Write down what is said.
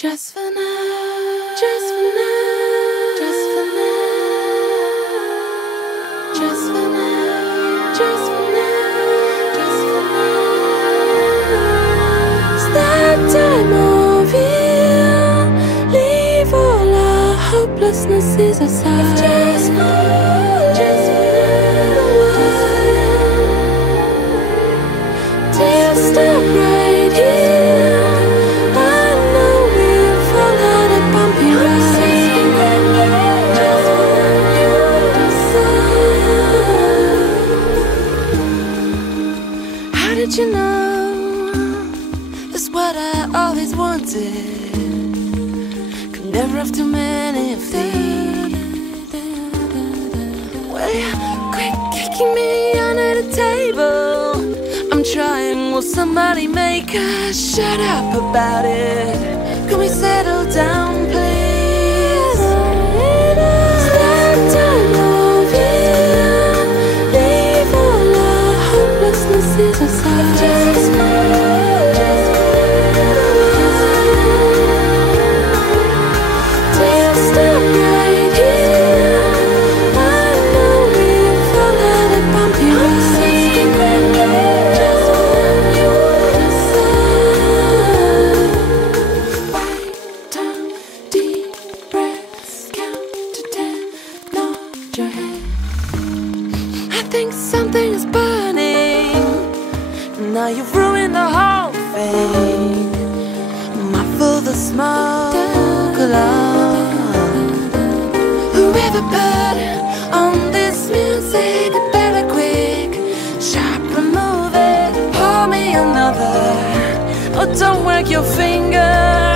Just for now, just for now, just for now, just for now, just for now, just for now. It's that time of year. Leave all our hopelessnesses aside. Just for now, just for now. Till stop right here. Did you know that's what I always wanted? Could never have too many of these. Well, you quit kicking me under the table. I'm trying, will somebody make us shut up about it? Can we settle down, please? It's that time of year. Leave all our hopelessnesses aside. Just stop right here. I know we've all had a bumpy ride. Just when you decide. Write down deep breaths, count to 10, nod your head. I think something is burning. Now you've ruined the whole thing. Muffle the smoke alone. Whoever put on this music, better quick, sharp, remove it. Pour me another. Oh, don't work your finger.